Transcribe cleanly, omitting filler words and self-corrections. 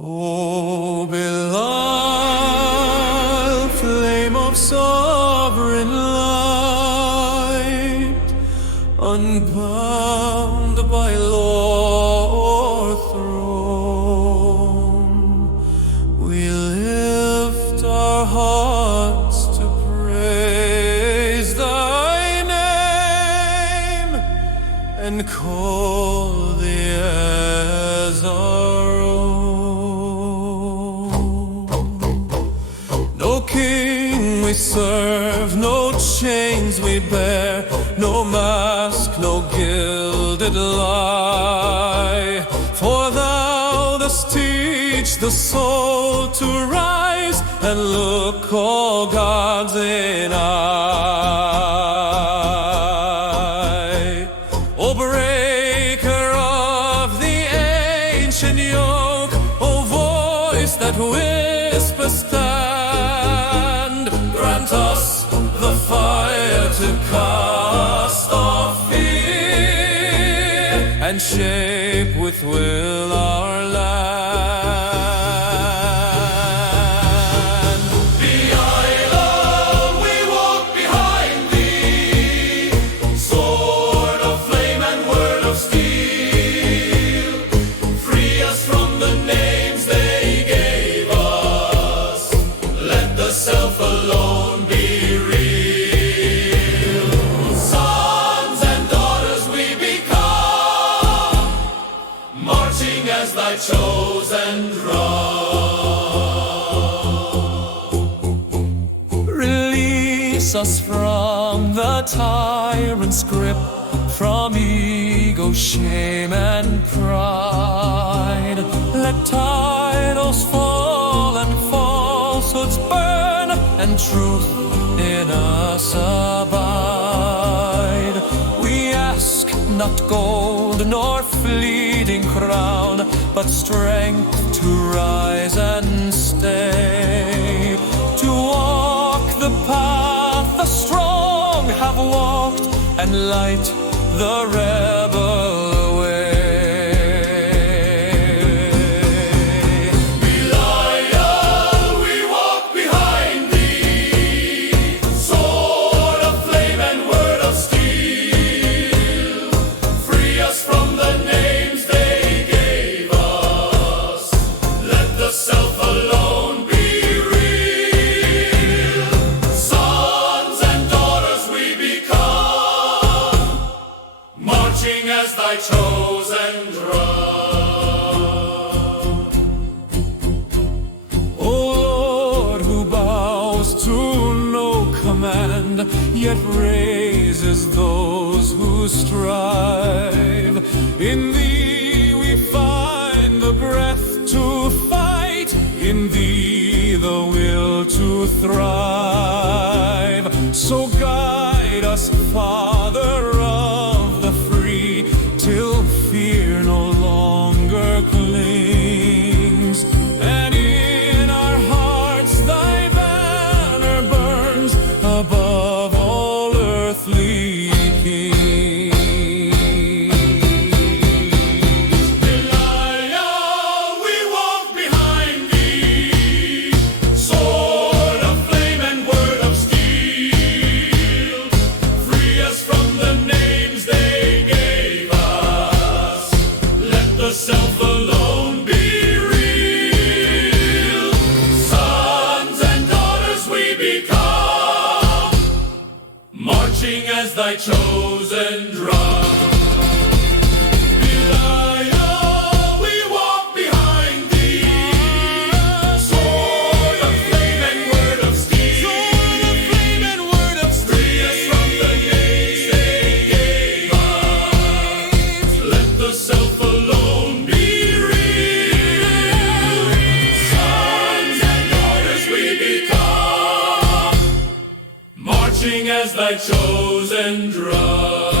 O Belial, flame of sovereign light, unbound by law or throne, we lift our hearts to praise thy name and call thee as our own. No king we serve, no chains we bear, no mask, no gilded lie. For thou dost teach the soul to rise and look all God's in eye. O breaker of the ancient yoke, O voice that whispers stand, grant us the fire to cast off fear and shape with will our land. Belial, we walk behind thee, sword of flame and word of steel. Free us from the names they gave us, let the self alone be real. Sons and daughters we become, marching as thy chosen drum. Release us from the tyrant's grip, from ego, shame, and pride. Let titles fall and falsehoods burn, and truth in us abide. We ask not gold nor fleeting crown, but strength to rise and stay, to walk the path the strong have walked and light the rebel way. Belial, we walk behind thee, sword of flame and word of steel. Free us from the names they gave us, let the self alone be real. Sons and daughters we become, marching as thy chosen drum. O Lord, who bows to no command, yet raises those who strive. In thee we find the breath to fight, in thee the will to thrive. So guide us, Father of the free, till fear no longer clings, and in our hearts thy banner burns above all earthly kings. Belial, we walk behind thee, sword of flame and word of steel. Free us from the names they gave us, let the self alone be real. Sons and daughters we become, marching as thy chosen drum. Belial, we walk behind thee, sword of flame and word of steel. Free us from the names they gave us, let the self alone be real. Sons and daughters we become, marching as thy chosen drum.